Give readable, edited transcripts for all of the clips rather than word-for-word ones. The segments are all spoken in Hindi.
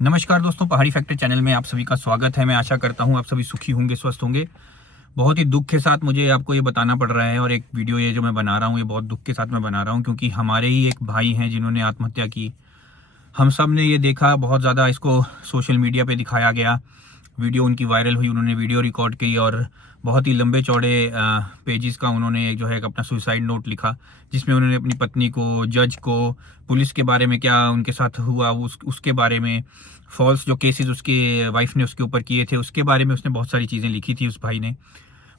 नमस्कार दोस्तों, पहाड़ी फैक्टर चैनल में आप सभी का स्वागत है। मैं आशा करता हूं आप सभी सुखी होंगे, स्वस्थ होंगे। बहुत ही दुख के साथ मुझे आपको ये बताना पड़ रहा है और एक वीडियो ये जो मैं बना रहा हूं ये बहुत दुख के साथ मैं बना रहा हूं, क्योंकि हमारे ही एक भाई हैं जिन्होंने आत्महत्या की। हम सब ने ये देखा, बहुत ज़्यादा इसको सोशल मीडिया पे दिखाया गया, वीडियो उनकी वायरल हुई, उन्होंने वीडियो रिकॉर्ड की और बहुत ही लंबे चौड़े पेजेस का उन्होंने एक जो है अपना सुसाइड नोट लिखा, जिसमें उन्होंने अपनी पत्नी को, जज को, पुलिस के बारे में क्या उनके साथ हुआ उसके बारे में, फॉल्स जो केसेस उसके वाइफ ने उसके ऊपर किए थे उसके बारे में उसने बहुत सारी चीज़ें लिखी थी उस भाई ने।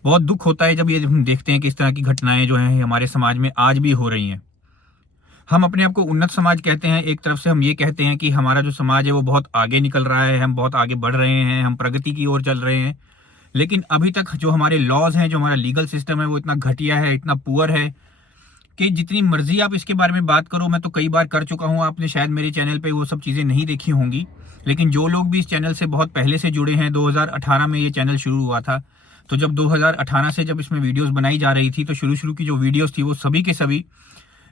बहुत दुख होता है जब ये हम देखते हैं कि इस तरह की घटनाएं जो हैं हमारे समाज में आज भी हो रही हैं। हम अपने आप को उन्नत समाज कहते हैं, एक तरफ से हम ये कहते हैं कि हमारा जो समाज है वो बहुत आगे निकल रहा है, हम बहुत आगे बढ़ रहे हैं, हम प्रगति की ओर चल रहे हैं। लेकिन अभी तक जो हमारे लॉज हैं, जो हमारा लीगल सिस्टम है, वो इतना घटिया है, इतना पुअर है कि जितनी मर्जी आप इसके बारे में बात करो। मैं तो कई बार कर चुका हूँ, आपने शायद मेरे चैनल पे वो सब चीज़ें नहीं देखी होंगी। लेकिन जो लोग भी इस चैनल से बहुत पहले से जुड़े हैं, 2018 में ये चैनल शुरू हुआ था, तो जब 2018 से जब इसमें वीडियोस बनाई जा रही थी, तो शुरू की जो वीडियोस थी वो सभी के सभी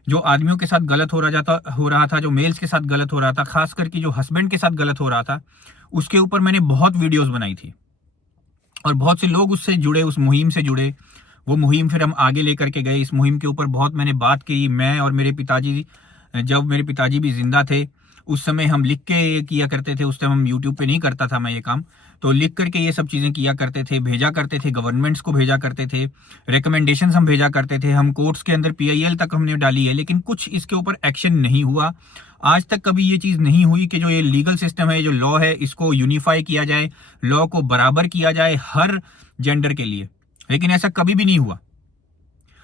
जो आदमियों के साथ गलत हो रहा था, जो मेल्स के साथ गलत हो रहा था, खास करके जो हस्बैंड के साथ गलत हो रहा था, उसके ऊपर मैंने बहुत वीडियोस बनाई थी और बहुत से लोग उससे जुड़े, उस मुहिम से जुड़े। वो मुहिम फिर हम आगे लेकर के गए। इस मुहिम के ऊपर बहुत मैंने बात की। मैं और मेरे पिताजी, जब मेरे पिताजी भी जिंदा थे, उस समय हम लिख के किया करते थे। उस टाइम हम यूट्यूब पे नहीं करता था मैं ये काम, तो लिख करके ये सब चीज़ें किया करते थे, भेजा करते थे, गवर्नमेंट्स को भेजा करते थे, रिकमेंडेशंस हम भेजा करते थे, हम कोर्ट्स के अंदर PIL तक हमने डाली है, लेकिन कुछ इसके ऊपर एक्शन नहीं हुआ। आज तक कभी ये चीज़ नहीं हुई कि जो ये लीगल सिस्टम है, जो लॉ है, इसको यूनिफाई किया जाए, लॉ को बराबर किया जाए हर जेंडर के लिए। लेकिन ऐसा कभी भी नहीं हुआ।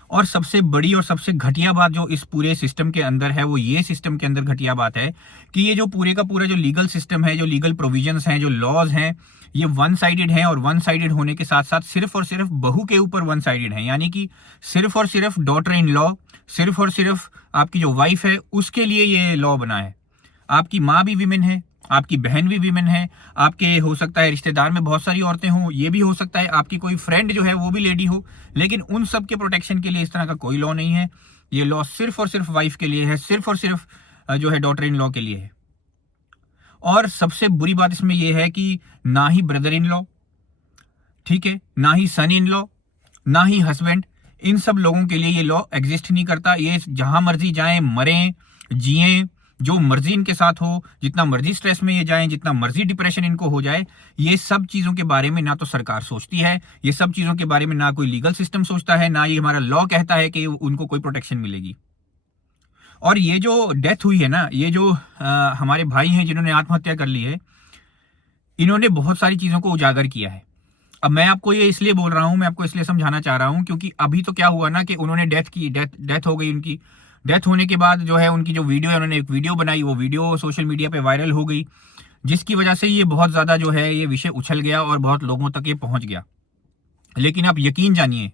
और सबसे बड़ी और सबसे घटिया बात जो इस पूरे सिस्टम के अंदर है, वो ये सिस्टम के अंदर घटिया बात है कि ये जो पूरे का पूरा जो लीगल सिस्टम है, जो लीगल प्रोविजंस हैं, जो लॉज हैं, ये वन साइडेड हैं। और वन साइडेड होने के साथ साथ सिर्फ और सिर्फ बहू के ऊपर वन साइडेड है, यानी कि सिर्फ और सिर्फ डॉटर इन लॉ, सिर्फ और सिर्फ आपकी जो वाइफ है उसके लिए ये लॉ बना है। आपकी माँ भी विमेन है, आपकी बहन भी विमेन है, आपके हो सकता है रिश्तेदार में बहुत सारी औरतें हों, ये भी हो सकता है आपकी कोई फ्रेंड जो है वो भी लेडी हो, लेकिन उन सब के प्रोटेक्शन के लिए इस तरह का कोई लॉ नहीं है। ये लॉ सिर्फ और सिर्फ वाइफ के लिए है, सिर्फ और सिर्फ जो है डॉटर इन लॉ के लिए है। और सबसे बुरी बात इसमें यह है कि ना ही ब्रदर इन लॉ, ठीक है, ना ही सन इन लॉ, ना ही हस्बैंड, इन सब लोगों के लिए ये लॉ एग्जिस्ट नहीं करता। ये जहां मर्जी जाएं, मरें, जिएं, जो मर्जी इनके साथ हो, जितना मर्जी स्ट्रेस में ये जाएं, जितना मर्जी डिप्रेशन इनको हो जाए, ये सब चीजों के बारे में ना तो सरकार सोचती है, ये सब चीजों के बारे में ना कोई लीगल सिस्टम सोचता है, ना ये हमारा लॉ कहता है कि उनको कोई प्रोटेक्शन मिलेगी। और ये जो डेथ हुई है ना, ये जो हमारे भाई हैं जिन्होंने आत्महत्या कर ली है, इन्होंने बहुत सारी चीजों को उजागर किया है। अब मैं आपको ये इसलिए बोल रहा हूं, मैं आपको इसलिए समझाना चाह रहा हूं, क्योंकि अभी तो क्या हुआ ना कि उन्होंने डेथ हो गई। उनकी डेथ होने के बाद जो है उनकी जो वीडियो है, उन्होंने एक वीडियो बनाई, वो वीडियो सोशल मीडिया पे वायरल हो गई, जिसकी वजह से ये बहुत ज्यादा जो है ये विषय उछल गया और बहुत लोगों तक ये पहुंच गया। लेकिन आप यकीन जानिए,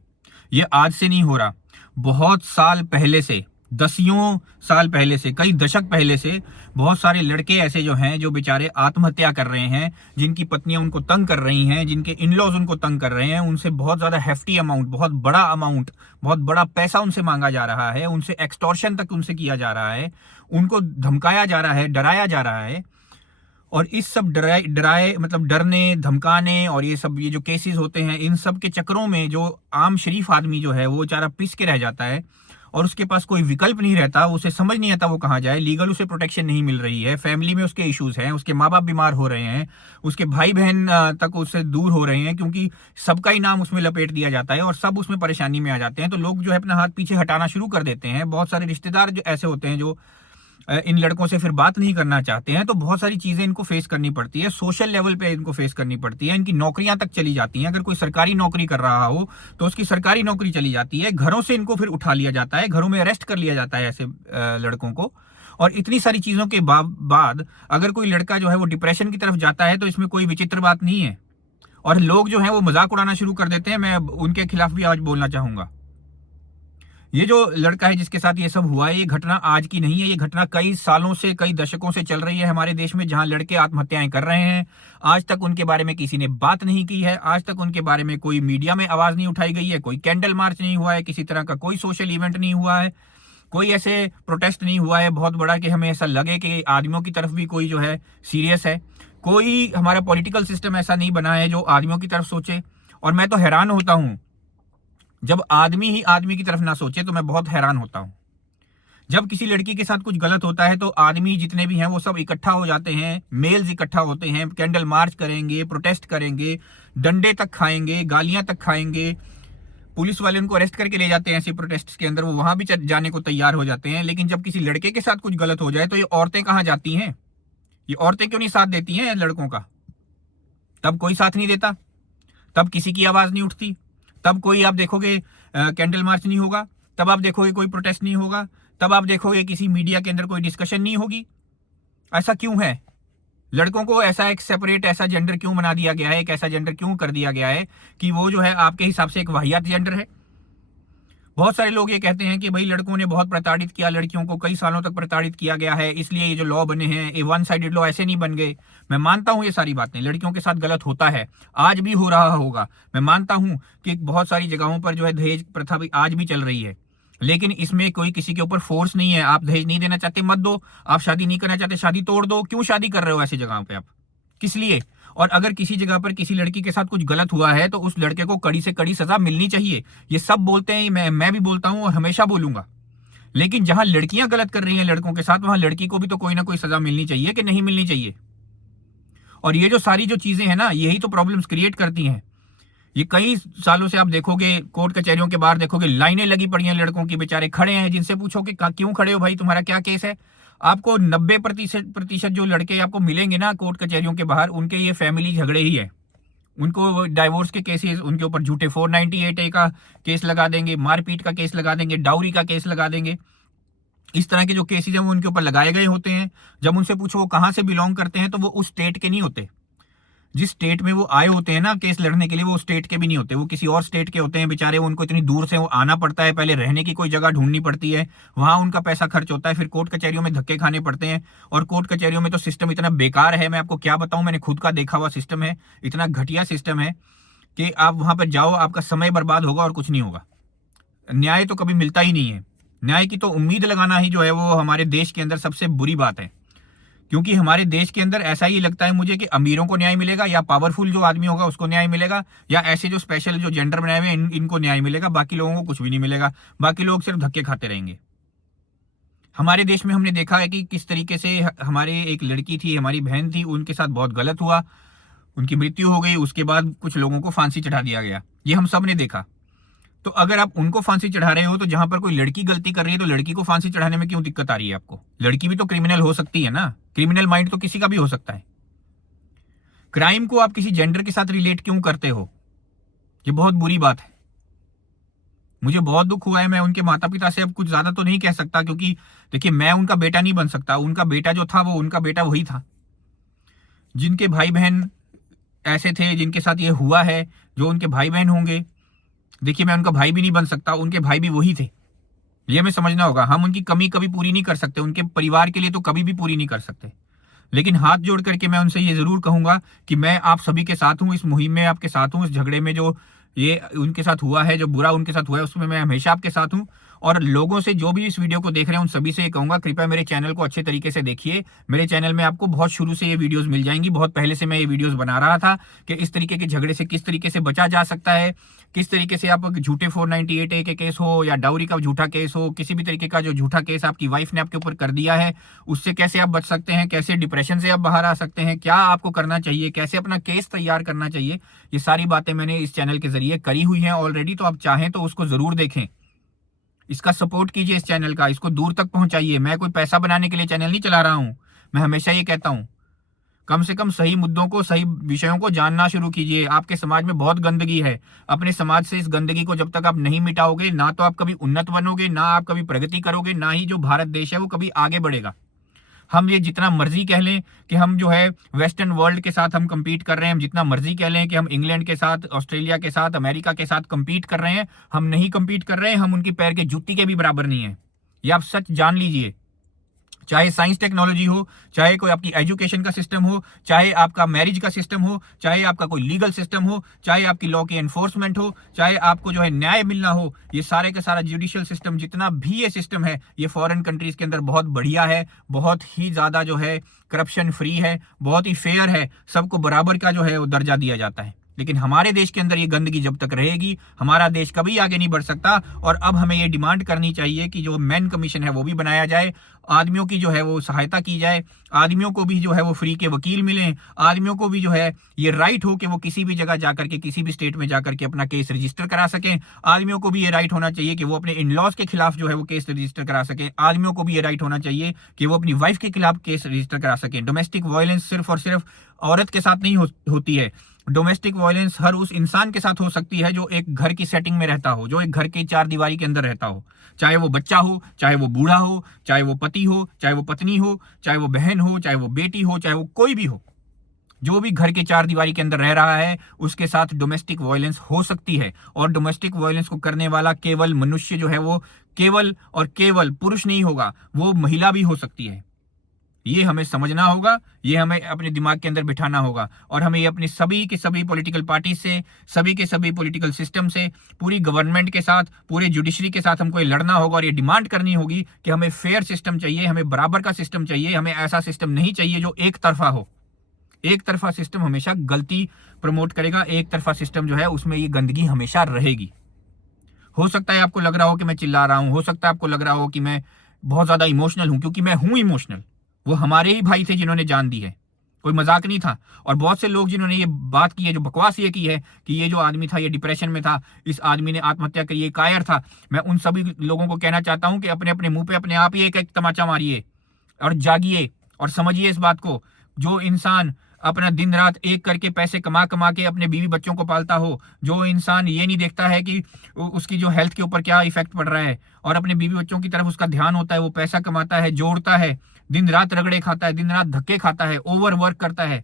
ये आज से नहीं हो रहा, बहुत साल पहले से, दसियों साल पहले से, कई दशक पहले से बहुत सारे लड़के ऐसे जो हैं जो बेचारे आत्महत्या कर रहे हैं, जिनकी पत्नियां उनको तंग कर रही हैं, जिनके इन-लॉज उनको तंग कर रहे हैं, उनसे बहुत ज्यादा हेफ्टी अमाउंट, बहुत बड़ा अमाउंट, बहुत बड़ा पैसा उनसे मांगा जा रहा है, उनसे एक्सटॉर्शन तक उनसे किया जा रहा है, उनको धमकाया जा रहा है, डराया जा रहा है। और इस सब डराए मतलब डरने, धमकाने और ये जो केसेस होते हैं, इन सब के चक्करों में जो आम शरीफ आदमी जो है वो बेचारा पिस के रह जाता है और उसके पास कोई विकल्प नहीं रहता, उसे समझ नहीं आता वो कहाँ जाए, लीगल उसे प्रोटेक्शन नहीं मिल रही है, फैमिली में उसके इश्यूज हैं, उसके माँ बाप बीमार हो रहे हैं, उसके भाई बहन तक उससे दूर हो रहे हैं, क्योंकि सबका ही नाम उसमें लपेट दिया जाता है और सब उसमें परेशानी में आ जाते हैं। तो लोग जो है अपना हाथ पीछे हटाना शुरू कर देते हैं। बहुत सारे रिश्तेदार जो ऐसे होते हैं जो इन लड़कों से फिर बात नहीं करना चाहते हैं, तो बहुत सारी चीजें इनको फेस करनी पड़ती है, सोशल लेवल पे इनको फेस करनी पड़ती है, इनकी नौकरियां तक चली जाती हैं। अगर कोई सरकारी नौकरी कर रहा हो तो उसकी सरकारी नौकरी चली जाती है, घरों से इनको फिर उठा लिया जाता है, घरों में अरेस्ट कर लिया जाता है ऐसे लड़कों को। और इतनी सारी चीजों के बाद अगर कोई लड़का जो है वो डिप्रेशन की तरफ जाता है तो इसमें कोई विचित्र बात नहीं है और लोग जो है वो मजाक उड़ाना शुरू कर देते हैं। मैं उनके खिलाफ भी आज बोलना चाहूंगा। ये जो लड़का है जिसके साथ ये सब हुआ है, ये घटना आज की नहीं है, ये घटना कई सालों से, कई दशकों से चल रही है हमारे देश में, जहां लड़के आत्महत्याएं कर रहे हैं। आज तक उनके बारे में किसी ने बात नहीं की है, आज तक उनके बारे में कोई मीडिया में आवाज नहीं उठाई गई है, कोई कैंडल मार्च नहीं हुआ है, किसी तरह का कोई सोशल इवेंट नहीं हुआ है, कोई ऐसे प्रोटेस्ट नहीं हुआ है बहुत बड़ा कि हमें ऐसा लगे कि आदमियों की तरफ भी कोई जो है सीरियस है। कोई हमारा पॉलिटिकल सिस्टम ऐसा नहीं बना है जो आदमियों की तरफ सोचे। और मैं तो हैरान होता हूं जब आदमी ही आदमी की तरफ ना सोचे, तो मैं बहुत हैरान होता हूं। जब किसी लड़की के साथ कुछ गलत होता है तो आदमी जितने भी हैं वो सब इकट्ठा हो जाते हैं, मेल्स इकट्ठा होते हैं, कैंडल मार्च करेंगे, प्रोटेस्ट करेंगे, डंडे तक खाएंगे, गालियां तक खाएंगे, पुलिस वाले उनको अरेस्ट करके ले जाते हैं ऐसे प्रोटेस्ट के अंदर, वो वहां भी जाने को तैयार हो जाते हैं। लेकिन जब किसी लड़के के साथ कुछ गलत हो जाए तो ये औरतें कहां जाती हैं? ये औरतें क्यों नहीं साथ देती हैं लड़कों का? तब कोई साथ नहीं देता, तब किसी की आवाज नहीं उठती, तब कोई आप देखोगे कैंडल मार्च नहीं होगा, तब आप देखोगे कोई प्रोटेस्ट नहीं होगा, तब आप देखोगे किसी मीडिया के अंदर कोई डिस्कशन नहीं होगी। ऐसा क्यों है? लड़कों को ऐसा एक सेपरेट ऐसा जेंडर क्यों बना दिया गया है, एक ऐसा जेंडर क्यों कर दिया गया है कि वो जो है आपके हिसाब से एक वाहियात जेंडर है? बहुत सारे लोग ये कहते हैं कि भाई लड़कों ने बहुत प्रताड़ित किया, लड़कियों को कई सालों तक प्रताड़ित किया गया है, इसलिए ये जो लॉ बने हैं ये वन साइडेड लॉ ऐसे नहीं बन गए। मैं मानता हूं ये सारी बातें, लड़कियों के साथ गलत होता है, आज भी हो रहा होगा। मैं मानता हूं कि बहुत सारी जगहों पर जो है दहेज प्रथा भी आज भी चल रही है, लेकिन इसमें कोई किसी के ऊपर फोर्स नहीं है। आप दहेज नहीं देना चाहते मत दो, आप शादी नहीं करना चाहते शादी तोड़ दो। क्यों शादी कर रहे हो ऐसी जगह पे आप? किस लिए? और अगर किसी जगह पर किसी लड़की के साथ कुछ गलत हुआ है तो उस लड़के को कड़ी से कड़ी सजा मिलनी चाहिए। ये सब बोलते हैं, मैं भी बोलता हूं और हमेशा बोलूंगा। लेकिन जहां लड़कियां गलत कर रही हैं लड़कों के साथ, वहां लड़की को भी तो कोई ना कोई सजा मिलनी चाहिए कि नहीं मिलनी चाहिए? और ये जो सारी जो चीजें हैं ना, यही तो प्रॉब्लम्स क्रिएट करती हैं। ये कई सालों से आप देखोगे कोर्ट कचहरियों के बाहर देखोगे लाइनें लगी पड़ी हैं लड़कों की, बेचारे खड़े हैं, जिनसे पूछो कि क्यों खड़े हो भाई, तुम्हारा क्या केस है? आपको 90% जो लड़के आपको मिलेंगे ना कोर्ट कचहरियों के बाहर, उनके ये फैमिली झगड़े ही है। उनको डाइवोर्स के केसेस, उनके ऊपर झूठे 498A का केस लगा देंगे, मारपीट का केस लगा देंगे, डाउरी का केस लगा देंगे। इस तरह के जो केसेस हैं वो उनके ऊपर लगाए गए होते हैं। जब उनसे पूछो वो कहां से बिलोंग करते हैं तो वो उस स्टेट के नहीं होते। जिस स्टेट में वो आए होते हैं ना केस लड़ने के लिए, वो स्टेट के भी नहीं होते, वो किसी और स्टेट के होते हैं बेचारे। उनको इतनी दूर से वो आना पड़ता है, पहले रहने की कोई जगह ढूंढनी पड़ती है, वहां उनका पैसा खर्च होता है, फिर कोर्ट कचहरियों में धक्के खाने पड़ते हैं। और कोर्ट कचहरियों में तो सिस्टम इतना बेकार है, मैं आपको क्या बताऊं, मैंने खुद का देखा हुआ सिस्टम है। इतना घटिया सिस्टम है कि आप वहां पर जाओ, आपका समय बर्बाद होगा और कुछ नहीं होगा। न्याय तो कभी मिलता ही नहीं है। न्याय की तो उम्मीद लगाना ही जो है वो हमारे देश के अंदर सबसे बुरी बात है। क्योंकि हमारे देश के अंदर ऐसा ही लगता है मुझे कि अमीरों को न्याय मिलेगा, या पावरफुल जो आदमी होगा उसको न्याय मिलेगा, या ऐसे जो स्पेशल जो जेंडर बनाए हुए हैं इनको न्याय मिलेगा, बाकी लोगों को कुछ भी नहीं मिलेगा। बाकी लोग सिर्फ धक्के खाते रहेंगे। हमारे देश में हमने देखा है कि किस तरीके से हमारे एक लड़की थी, हमारी बहन थी, उनके साथ बहुत गलत हुआ, उनकी मृत्यु हो गई, उसके बाद कुछ लोगों को फांसी चढ़ा दिया गया। ये हम सब ने देखा। तो अगर आप उनको फांसी चढ़ा रहे हो तो जहां पर कोई लड़की गलती कर रही है तो लड़की को फांसी चढ़ाने में क्यों दिक्कत आ रही है आपको? लड़की भी तो क्रिमिनल हो सकती है ना, क्रिमिनल माइंड तो किसी का भी हो सकता है। क्राइम को आप किसी जेंडर के साथ रिलेट क्यों करते हो? ये बहुत बुरी बात है। मुझे बहुत दुख हुआ है। मैं उनके माता पिता से अब कुछ ज्यादा तो नहीं कह सकता, क्योंकि देखिए मैं उनका बेटा नहीं बन सकता। उनका बेटा जो था वो उनका बेटा वही था। जिनके भाई बहन ऐसे थे जिनके साथ ये हुआ है, जो उनके भाई बहन होंगे, देखिए मैं उनका भाई भी नहीं बन सकता, उनके भाई भी वही थे। ये हमें समझना होगा। हम उनकी कमी कभी पूरी नहीं कर सकते, उनके परिवार के लिए तो कभी भी पूरी नहीं कर सकते। लेकिन हाथ जोड़ करके मैं उनसे ये जरूर कहूंगा कि मैं आप सभी के साथ हूं, इस मुहिम में आपके साथ हूं, इस झगड़े में जो ये उनके साथ हुआ है, जो बुरा उनके साथ हुआ है, उसमें मैं हमेशा आपके साथ हूं। और लोगों से जो भी इस वीडियो को देख रहे हैं उन सभी से ये कहूंगा, कृपया मेरे चैनल को अच्छे तरीके से देखिए। मेरे चैनल में आपको बहुत शुरू से ये वीडियोस मिल जाएंगी। बहुत पहले से मैं ये वीडियोस बना रहा था कि इस तरीके के झगड़े से किस तरीके से बचा जा सकता है, किस तरीके से आप झूठे 498A के केस हो या डाउरी का झूठा केस हो, किसी भी तरीके का जो झूठा केस आपकी वाइफ ने आपके ऊपर कर दिया है, उससे कैसे आप बच सकते हैं, कैसे डिप्रेशन से आप बाहर आ सकते हैं, क्या आपको करना चाहिए, कैसे अपना केस तैयार करना चाहिए, ये सारी बातें मैंने इस चैनल के जरिए करी हुई हैं ऑलरेडी। तो आप चाहें तो उसको जरूर देखें, इसका सपोर्ट कीजिए, इस चैनल का, इसको दूर तक पहुंचाइए। मैं कोई पैसा बनाने के लिए चैनल नहीं चला रहा हूं। मैं हमेशा ये कहता हूं, कम से कम सही मुद्दों को, सही विषयों को जानना शुरू कीजिए। आपके समाज में बहुत गंदगी है। अपने समाज से इस गंदगी को जब तक आप नहीं मिटाओगे, ना तो आप कभी उन्नत बनोगे, ना आप कभी प्रगति करोगे, ना ही जो भारत देश है वो कभी आगे बढ़ेगा। हम ये जितना मर्जी कह लें कि हम जो है वेस्टर्न वर्ल्ड के साथ हम compete कर रहे हैं, हम जितना मर्जी कह लें कि हम इंग्लैंड के साथ, ऑस्ट्रेलिया के साथ, अमेरिका के साथ compete कर रहे हैं, हम नहीं compete कर रहे हैं। हम उनकी पैर के जूती के भी बराबर नहीं है। ये आप सच जान लीजिए। चाहे साइंस टेक्नोलॉजी हो, चाहे कोई आपकी एजुकेशन का सिस्टम हो, चाहे आपका मैरिज का सिस्टम हो, चाहे आपका कोई लीगल सिस्टम हो, चाहे आपकी लॉ की एनफोर्समेंट हो, चाहे आपको जो है न्याय मिलना हो, ये सारे का सारा जुडिशियल सिस्टम, जितना भी ये सिस्टम है, ये फॉरेन कंट्रीज के अंदर बहुत बढ़िया है, बहुत ही ज्यादा जो है करप्शन फ्री है, बहुत ही फेयर है, सबको बराबर का जो है वो दर्जा दिया जाता है। लेकिन हमारे देश के अंदर ये गंदगी जब तक रहेगी, हमारा देश कभी आगे नहीं बढ़ सकता। और अब हमें ये डिमांड करनी चाहिए कि जो मैन कमीशन है वो भी बनाया जाए, आदमियों की जो है वो सहायता की जाए, आदमियों को भी जो है वो फ्री के वकील मिलें, आदमियों को भी जो है ये राइट हो कि वो किसी भी जगह जाकर के, किसी भी स्टेट में जाकर के अपना केस रजिस्टर करा सकें। आदमियों को भी ये राइट होना चाहिए कि वो अपने इन लॉज के खिलाफ जो है वो केस रजिस्टर करा सकें। आदमियों को भी ये राइट होना चाहिए कि वो अपनी वाइफ के खिलाफ केस रजिस्टर करा सकें। डोमेस्टिक वायलेंस सिर्फ और सिर्फ औरत के साथ नहीं होती है। डोमेस्टिक वायलेंस हर उस इंसान के साथ हो सकती है जो एक घर की सेटिंग में रहता हो, जो एक घर की चार दीवारी के अंदर रहता हो, चाहे वो बच्चा हो, चाहे वो बूढ़ा हो, चाहे वो पति हो, चाहे वो पत्नी हो, चाहे वो बहन हो, चाहे वो बेटी हो, चाहे वो कोई भी हो। जो भी घर के चार दीवारी के अंदर रह रहा है उसके साथ डोमेस्टिक वायलेंस हो सकती है। और डोमेस्टिक वायलेंस को करने वाला केवल मनुष्य जो है वो केवल और केवल पुरुष नहीं होगा, वो महिला भी हो सकती है। ये हमें समझना होगा, ये हमें अपने दिमाग के अंदर बिठाना होगा। और हमें ये अपनी सभी के सभी पॉलिटिकल पार्टी से, सभी के सभी पॉलिटिकल सिस्टम से, पूरी गवर्नमेंट के साथ, पूरे जुडिशरी के साथ हमको ये लड़ना होगा और ये डिमांड करनी होगी कि हमें फेयर सिस्टम चाहिए, हमें बराबर का सिस्टम चाहिए। हमें ऐसा सिस्टम नहीं चाहिए जो एक तरफा हो। एक तरफा सिस्टम हमेशा गलती प्रमोट करेगा, एक तरफा सिस्टम जो है उसमें ये गंदगी हमेशा रहेगी। हो सकता है आपको लग रहा हो कि मैं चिल्ला रहा हूं, हो सकता है आपको लग रहा हो कि मैं बहुत ज्यादा इमोशनल हूं, क्योंकि मैं हूं इमोशनल। वो हमारे ही भाई थे जिन्होंने जान दी है, कोई मजाक नहीं था। और बहुत से लोग जिन्होंने ये बात की है, जो बकवास ये की है कि ये जो आदमी था ये डिप्रेशन में था, इस आदमी ने आत्महत्या की, ये कायर था, मैं उन सभी लोगों को कहना चाहता हूं कि अपने अपने मुंह पे अपने आप ही एक एक तमाचा मारिए और जागिए और समझिए इस बात को। जो इंसान अपना दिन रात एक करके पैसे कमा कमा के अपने बीवी बच्चों को पालता हो, जो इंसान ये नहीं देखता है कि उसकी जो हेल्थ के ऊपर क्या इफेक्ट पड़ रहा है और अपने बीवी बच्चों की तरफ उसका ध्यान होता है, वो पैसा कमाता है, जोड़ता है, दिन रात रगड़े खाता है, दिन रात धक्के खाता है, ओवर वर्क करता है,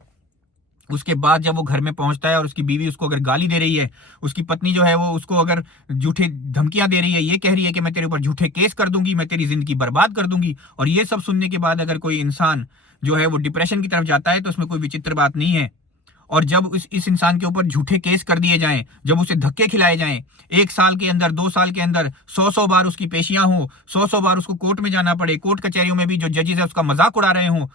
उसके बाद जब वो घर में पहुंचता है और उसकी बीवी उसको अगर गाली दे रही है, उसकी पत्नी जो है वो उसको अगर झूठे धमकियां दे रही है, ये कह रही है कि मैं तेरे ऊपर झूठे केस कर दूंगी, मैं तेरी जिंदगी बर्बाद कर दूंगी, और ये सब सुनने के बाद अगर कोई इंसान जो है वो डिप्रेशन की तरफ जाता है तो उसमें कोई विचित्र बात नहीं है। और जब इस इंसान के ऊपर झूठे केस कर दिए जाएं, जब उसे धक्के खिलाए जाएं, 1 साल के अंदर 2 साल के अंदर 100 बार उसकी पेशियां हो, 100 बार उसको कोर्ट में जाना पड़े, कोर्ट कचहरियों में भी जो जजेस है उसका मजाक उड़ा रहे हों,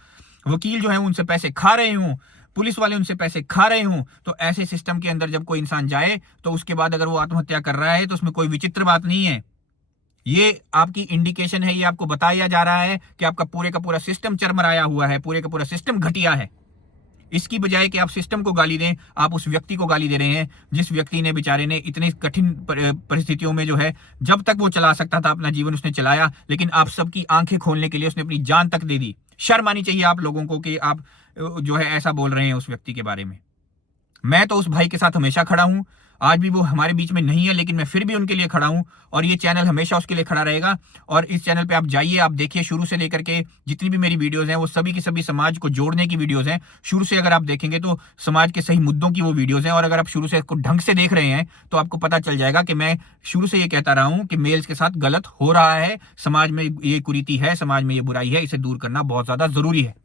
वकील जो है उनसे पैसे खा रहे हों, पुलिस वाले उनसे पैसे खा रहे हों, तो ऐसे सिस्टम के अंदर जब कोई इंसान जाए तो उसके बाद अगर वो आत्महत्या कर रहा है तो उसमें कोई विचित्र बात नहीं है। ये आपकी इंडिकेशन है, ये आपको बताया जा रहा है कि आपका पूरे का पूरा सिस्टम चरमराया हुआ है, पूरे का पूरा सिस्टम घटिया है। इसकी बजाय कि आप सिस्टम को गाली दें, आप उस व्यक्ति को गाली दे रहे हैं जिस व्यक्ति ने, बेचारे ने इतनी कठिन परिस्थितियों में जो है, जब तक वो चला सकता था अपना जीवन उसने चलाया, लेकिन आप सबकी आंखें खोलने के लिए उसने अपनी जान तक दे दी। शर्म आनी चाहिए आप लोगों को कि आप जो है ऐसा बोल रहे हैं उस व्यक्ति के बारे में। मैं तो उस भाई के साथ हमेशा खड़ा हूं, आज भी वो हमारे बीच में नहीं है लेकिन मैं फिर भी उनके लिए खड़ा हूं, और ये चैनल हमेशा उसके लिए खड़ा रहेगा। और इस चैनल पे आप जाइए, आप देखिए, शुरू से लेकर के जितनी भी मेरी वीडियोस हैं वो सभी की सभी समाज को जोड़ने की वीडियोस हैं। शुरू से अगर आप देखेंगे तो समाज के सही मुद्दों की वो वीडियोस हैं, और अगर आप शुरू से इसको ढंग से देख रहे हैं तो आपको पता चल जाएगा कि मैं शुरू से ये कहता रहा हूं कि मेल्स के साथ गलत हो रहा है, समाज में ये कुरीति है, समाज में ये बुराई है, इसे दूर करना बहुत ज्यादा जरूरी है।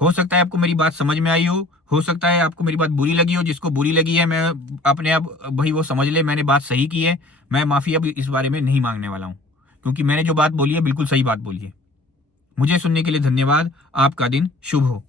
हो सकता है आपको मेरी बात समझ में आई हो सकता है आपको मेरी बात बुरी लगी हो। जिसको बुरी लगी है, मैं अपने आप भाई वो समझ ले मैंने बात सही की है। मैं माफी अब इस बारे में नहीं मांगने वाला हूं, क्योंकि मैंने जो बात बोली है बिल्कुल सही बात बोली है। मुझे सुनने के लिए धन्यवाद। आपका दिन शुभ हो।